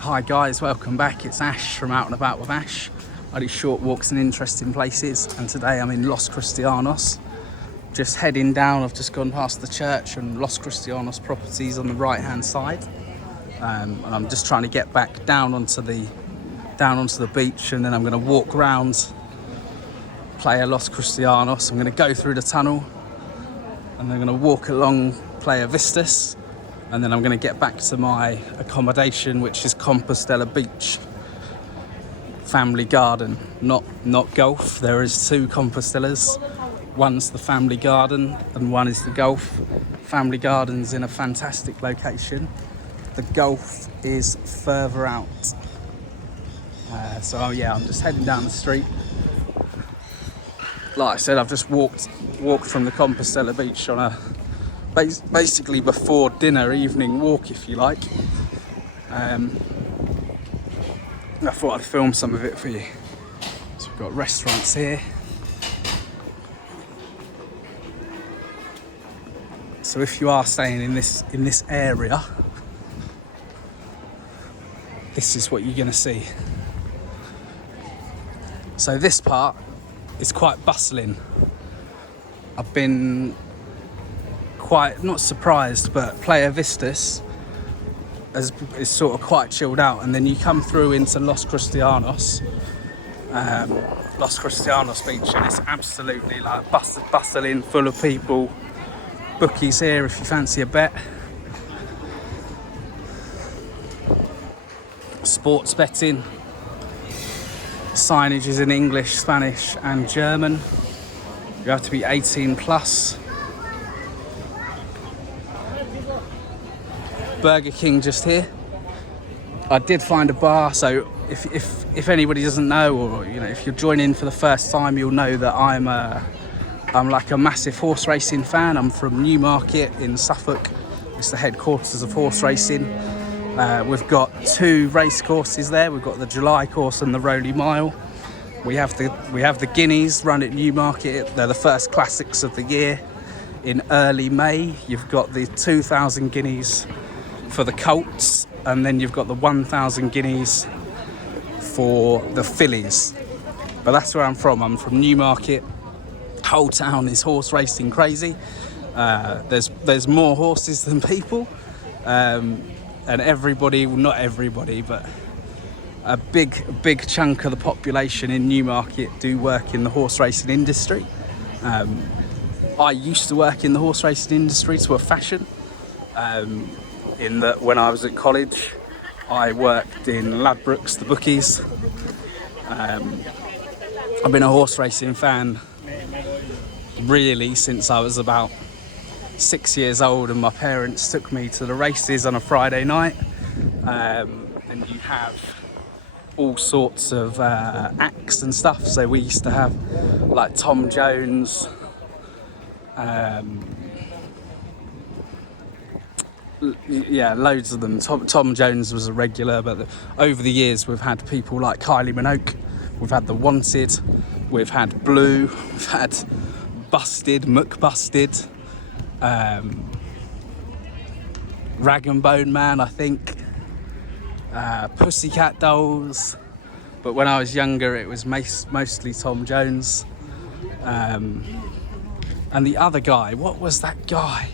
Hi guys, welcome back. It's Ash from Out and About with Ash. I do short walks in interesting places, and today I'm in Los Cristianos. Just heading down, I've just gone past the church and Los Cristianos properties on the right hand side. And I'm just trying to get back down onto the beach, and then I'm going to walk around Playa Los Cristianos. I'm going to go through the tunnel and then I'm going to walk along Playa Vistas, and then I'm going to get back to my accommodation, which is Compostela Beach Family Garden, not golf. There is two Compostelas. One's the Family Garden and one is the golf. Family Garden's in a fantastic location. The golf is further out. So yeah, I'm just heading down the street. Like I said, I've just walked from the Compostela Beach on a basically before dinner evening walk, if you like. I thought I'd film some of it for you. So we've got restaurants here. So if you are staying in this area, this is what you're going to see. So this part is quite bustling. I've been quite, not surprised, but Playa Vistas is sort of quite chilled out, and then you come through into Los Cristianos Beach, and it's absolutely like bustling, full of people. Bookies here if you fancy a bet. Sports betting. Signage is in English, Spanish and German. You have to be 18 plus. Burger King just here. I did find a bar, so if anybody doesn't know, or if you're joining for the first time, you'll know that I'm like a massive horse racing fan. I'm from Newmarket in Suffolk. It's the headquarters of horse racing. We've got two race courses there. We've got the July course and the Rowley Mile. We have the Guineas run at Newmarket. They're the first classics of the year. In early May, you've got the 2,000 Guineas for the colts, and then you've got the 1,000 Guineas for the fillies. But that's where I'm from. I'm from Newmarket. Whole town is horse racing crazy. There's more horses than people, and everybody, well, not everybody, but a big chunk of the population in Newmarket do work in the horse racing industry. I used to work in the horse racing industry to a fashion. In that, when I was at college, I worked in Ladbrokes, the bookies. I've been a horse racing fan really since I was about 6 years old, and my parents took me to the races on a Friday night. And you have all sorts of acts and stuff. So we used to have like Tom Jones, loads of them. Tom Jones was a regular, but over the years we've had people like Kylie Minogue, we've had The Wanted, we've had Blue, we've had Busted, McBusted, Rag and Bone Man, I think, Pussycat Dolls. But when I was younger, it was mostly Tom Jones. And the other guy, what was that guy?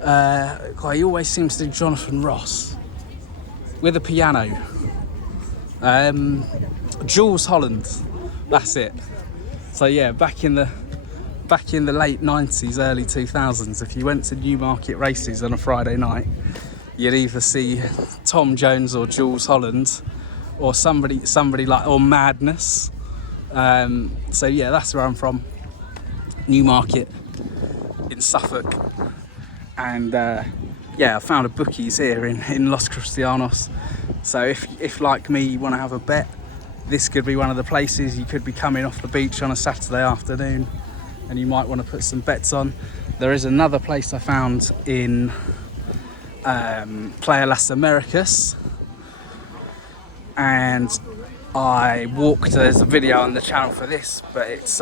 He always seems to do Jonathan Ross with a piano. Jules Holland, that's it. So yeah, back in the late 90s, early 2000s, if you went to Newmarket races on a Friday night, you'd either see Tom Jones or Jules Holland, or somebody like, or Madness. So yeah, that's where I'm from, Newmarket in Suffolk. And I found a bookies here in Los Cristianos. So if like me, you want to have a bet, this could be one of the places. You could be coming off the beach on a Saturday afternoon and you might want to put some bets on. There is another place I found in Playa Las Americas, and I walked. There's a video on the channel for this, but it's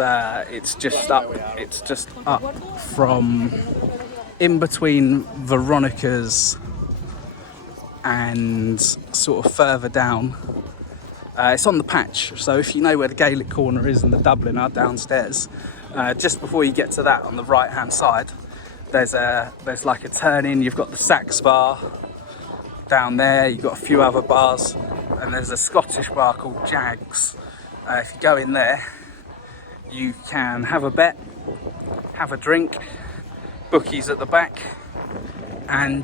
just up from in between Veronica's and sort of further down, it's on the patch. So if you know where the Gaelic corner is and the Dublin are downstairs, just before you get to that on the right hand side, there's like a turn in. You've got the Jags Bar down there, you've got a few other bars, and there's a Scottish bar called Jags. If you go in there, you can have a bet, have a drink, bookies at the back, and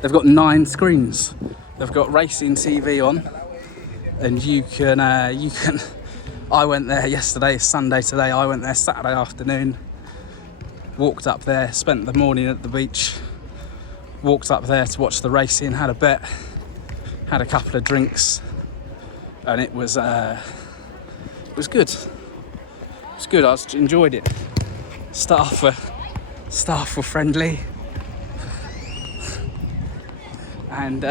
they've got 9 screens. They've got racing TV on, and you can I went there yesterday, Sunday today, I went there Saturday afternoon, walked up there, spent the morning at the beach, walked up there to watch the racing, had a bet, had a couple of drinks, and it was good. It was good. I enjoyed it. Staff were friendly, and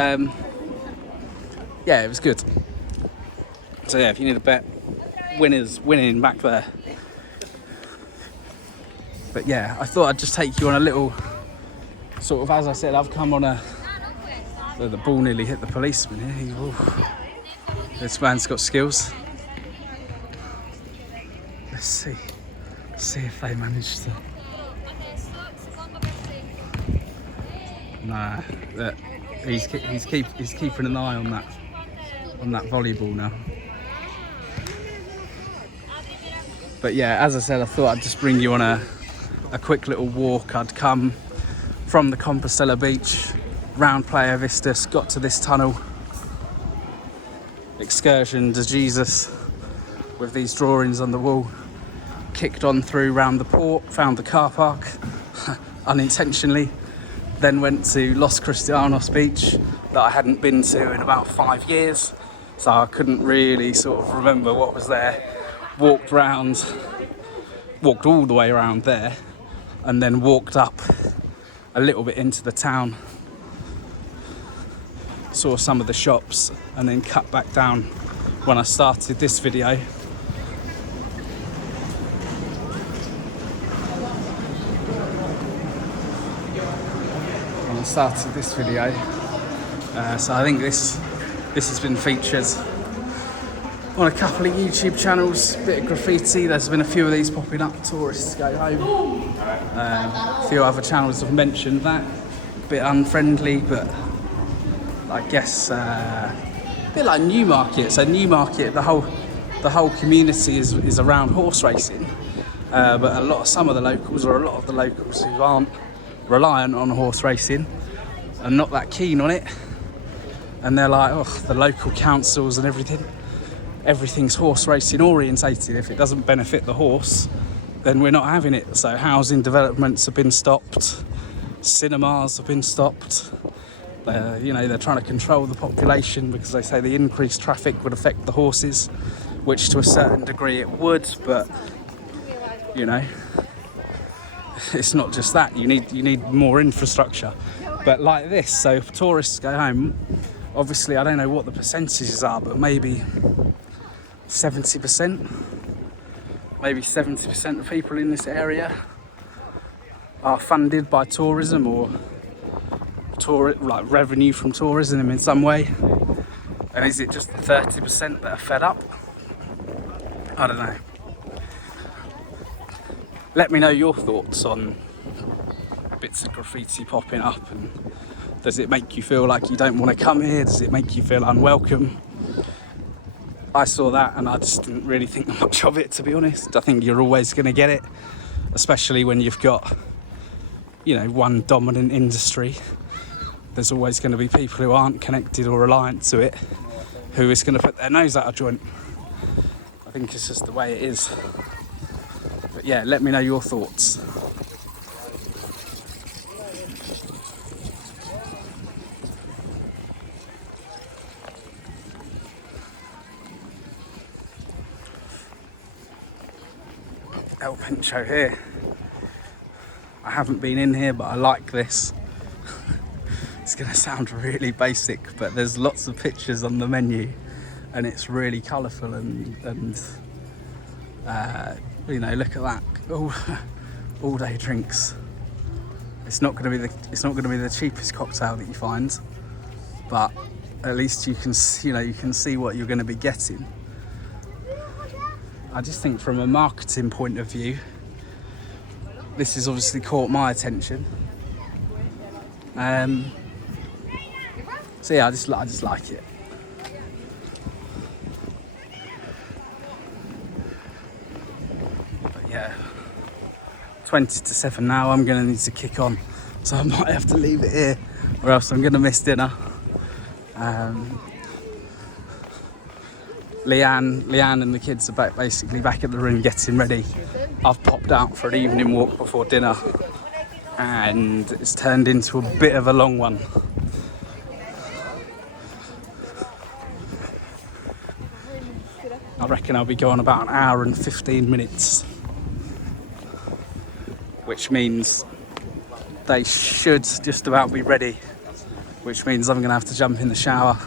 yeah, it was good. So yeah, if you need a bet, winning back there. But yeah, I thought I'd just take you on a little sort of, as I said, I've come on the ball nearly hit the policeman here. This man's got skills. Let's see if they manage to. Nah, he's keeping an eye on that volleyball now. But yeah, as I said, I thought I'd just bring you on a quick little walk. I'd come from the Compostela beach, round Playa Vistas, got to this tunnel, excursion to Jesus with these drawings on the wall, kicked on through round the port, found the car park unintentionally, then went to Los Cristianos beach that I hadn't been to in about 5 years, so I couldn't really sort of remember what was there. Walked all the way around there, and then walked up a little bit into the town, saw some of the shops, and then cut back down when I started this video. So I think this has been featured on a couple of YouTube channels, bit of graffiti. There's been a few of these popping up, tourists go home. A few other channels have mentioned that, a bit unfriendly, but I guess a bit like Newmarket. So Newmarket, the whole community is around horse racing, but some of the locals who aren't reliant on horse racing are not that keen on it, and they're like, oh, the local councils and everything's horse racing orientated. If it doesn't benefit the horse, then we're not having it. So housing developments have been stopped, cinemas have been stopped. They're trying to control the population because they say the increased traffic would affect the horses, which to a certain degree it would, but it's not just that. You need more infrastructure. But like this, so if tourists go home, obviously I don't know what the percentages are, but maybe 70% of people in this area are funded by tourism or revenue from tourism in some way. And is it just the 30% that are fed up? I don't know. Let me know your thoughts on bits of graffiti popping up, and does it make you feel like you don't want to come here? Does it make you feel unwelcome? I saw that and I just didn't really think much of it, to be honest. I think you're always going to get it, especially when you've got, one dominant industry. There's always going to be people who aren't connected or reliant to it, who is going to put their nose out of joint. I think it's just the way it is. But yeah, let me know your thoughts. El Pincho here. I haven't been in here, but I like this. It's going to sound really basic, but there's lots of pictures on the menu, and it's really colourful and look at that. All day drinks. It's not going to be the cheapest cocktail that you find, but at least you can see what you're going to be getting. I just think from a marketing point of view, this has obviously caught my attention. So yeah, I just like it. But yeah, 20 to 7 now. I'm going to need to kick on, so I might have to leave it here, or else I'm going to miss dinner. Leanne and the kids are basically back at the room getting ready. I've popped out for an evening walk before dinner, and it's turned into a bit of a long one. I reckon I'll be going about an hour and 15 minutes, which means they should just about be ready, which means I'm going to have to jump in the shower,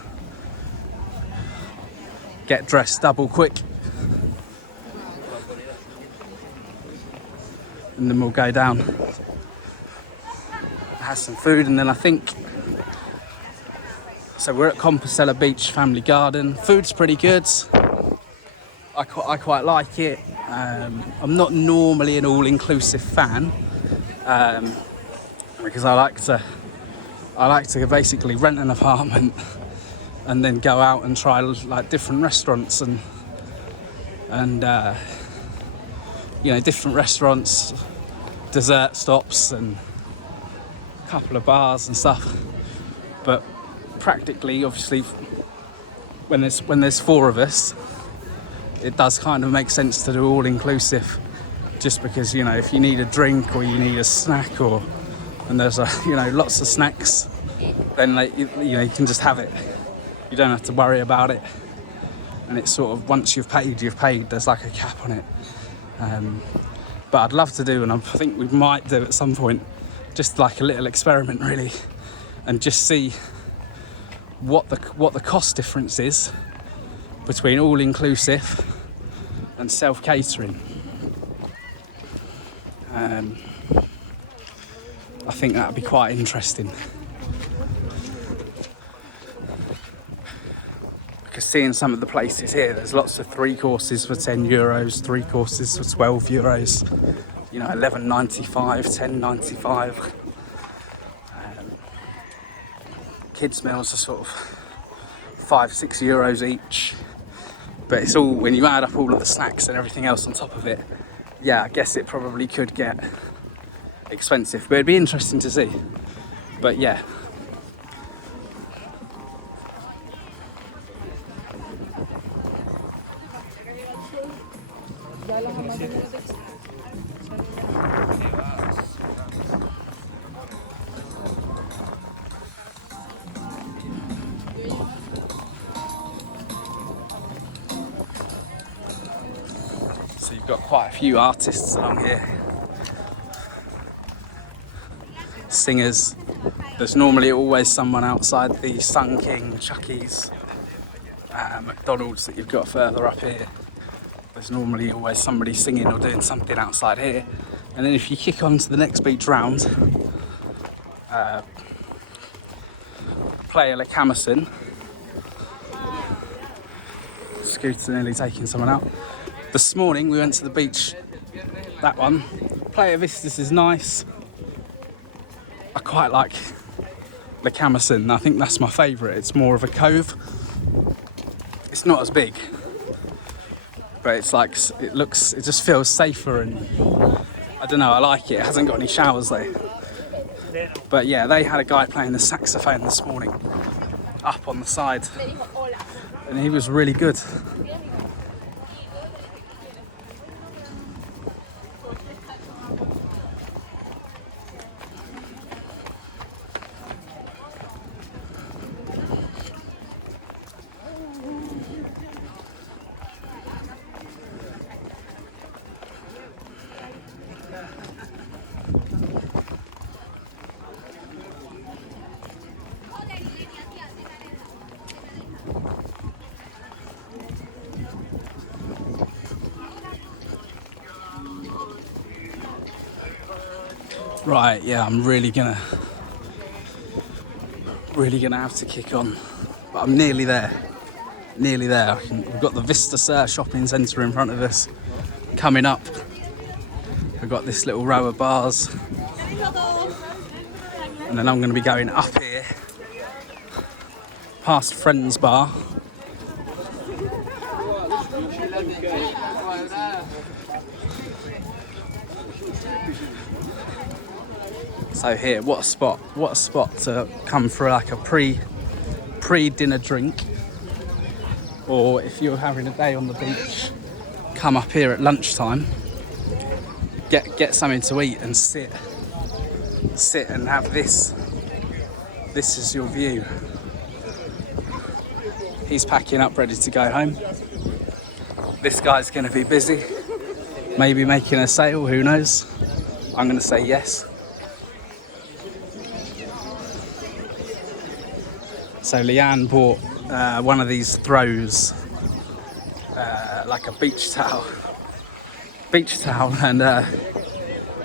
get dressed double quick, and then we'll go down, have some food, and then I think, so we're at Compostela Beach Family Garden. Food's pretty good. I quite like it. I'm not normally an all-inclusive fan, because I like to basically rent an apartment and then go out and try like different restaurants and different restaurants, dessert stops, and a couple of bars and stuff. But practically, obviously, when there's 4 of us, it does kind of make sense to do all inclusive, just because, if you need a drink or you need a snack, and there's lots of snacks, then you can just have it. You don't have to worry about it, and it's sort of, once you've paid. There's like a cap on it. But I'd love to do, and I think we might do at some point, just like a little experiment really, and just see what the cost difference is between all inclusive and self-catering. I think that'd be quite interesting, because seeing some of the places here, there's lots of 3 courses for €10, 3 courses for €12, $11.95, $10.95. Kids meals are sort of €5-6 each, but it's all, when you add up all of the snacks and everything else on top of it, yeah, I guess it probably could get expensive, but it'd be interesting to see. But yeah, so you've got quite a few artists along here, singers. There's normally always someone outside the Sun King, Chucky's, McDonald's that you've got further up here. There's normally always somebody singing or doing something outside here. And then if you kick on to the next beach round, Playa La Camison. Scooter's nearly taking someone out. This morning we went to the beach, that one. Playa Vistas is nice. I quite like La Camison. I think that's my favourite. It's more of a cove. It's not as big, but it's like, it just feels safer, and I don't know, I like it. It hasn't got any showers though. But yeah, they had a guy playing the saxophone this morning up on the side, and he was really good. Right, yeah, I'm really gonna have to kick on, but I'm nearly there. Nearly there. We've got the Vista Sur shopping centre in front of us coming up. We've got this little row of bars, and then I'm going to be going up here past Friends Bar. So here, what a spot to come for like a pre-dinner drink, or if you're having a day on the beach, come up here at lunchtime, get something to eat and sit and have this is your view. He's packing up ready to go home. This guy's going to be busy, maybe making a sale, who knows. I'm going to say yes. So Leanne bought one of these throws, like a beach towel, and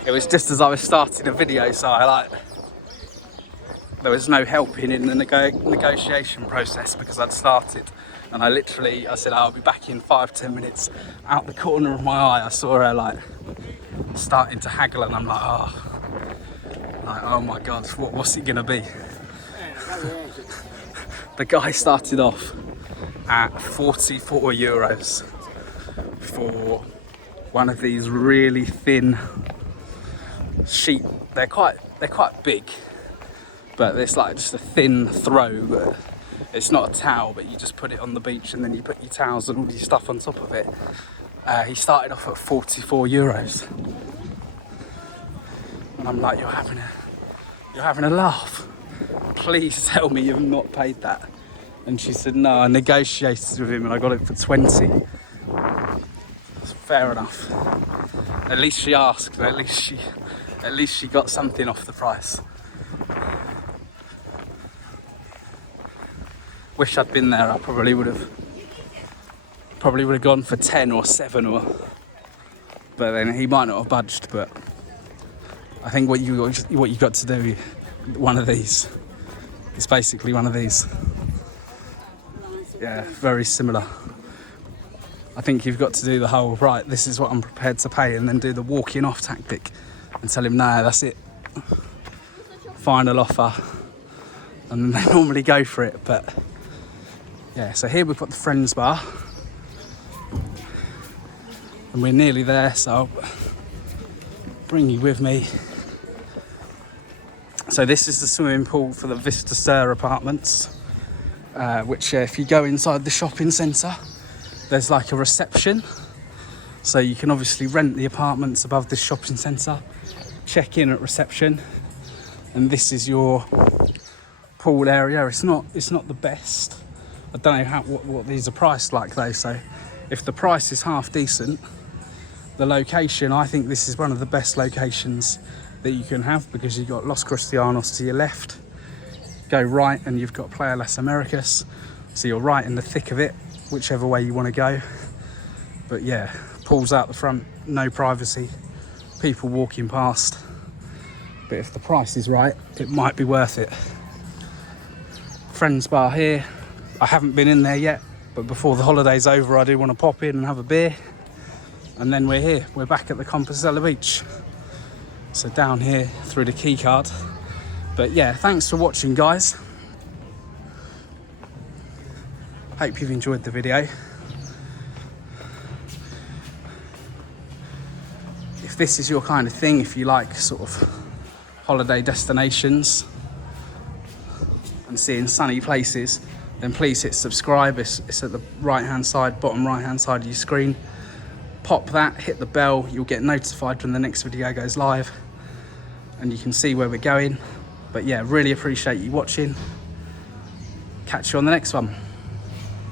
it was just as I was starting the video, so there was no helping in the negotiation process because I'd started, and I said I'll be back in 5-10 minutes. Out the corner of my eye I saw her like starting to haggle, and I'm like, oh my god, what's it gonna be? The guy started off at 44 euros for one of these really thin sheet. They're quite big, but it's like just a thin throw. But it's not a towel, but you just put it on the beach and then you put your towels and all your stuff on top of it. He started off at 44 euros, and I'm like, you're having a laugh. Please tell me you've not paid that. And she said, no, I negotiated with him and I got it for 20. Fair enough. At least she asked, at least she got something off the price. Wish I'd been there. I probably would have gone for 10 or 7 but then he might not have budged. But I think what you got to do, one of these. It's basically one of these. Yeah, very similar. I think you've got to do the whole, right, this is what I'm prepared to pay, and then do the walking off tactic and tell him, no, that's it. Final offer. And then they normally go for it, but yeah, so here we've got the Friends Bar. And we're nearly there, so I'll bring you with me. So this is the swimming pool for the Vista Sur apartments, which if you go inside the shopping centre, there's like a reception. So you can obviously rent the apartments above this shopping centre, check in at reception, and this is your pool area. It's not the best. I don't know what these are priced like though, so if the price is half decent, the location, I think this is one of the best locations that you can have, because you've got Los Cristianos to your left, go right and you've got Playa Las Americas, so you're right in the thick of it, whichever way you want to go. But yeah, pool's out the front, no privacy, people walking past, but if the price is right, it might be worth it. Friends Bar here, I haven't been in there yet, but before the holiday's over I do want to pop in and have a beer, and then we're here, we're back at the Compostela Beach. So down here through the key card. But yeah, thanks for watching, guys. Hope you've enjoyed the video. If this is your kind of thing, if you like sort of holiday destinations and seeing sunny places, then please hit subscribe. It's at the right hand side, bottom right hand side of your screen. Pop that, hit the bell, you'll get notified when the next video goes live and you can see where we're going. But yeah, really appreciate you watching. Catch you on the next one.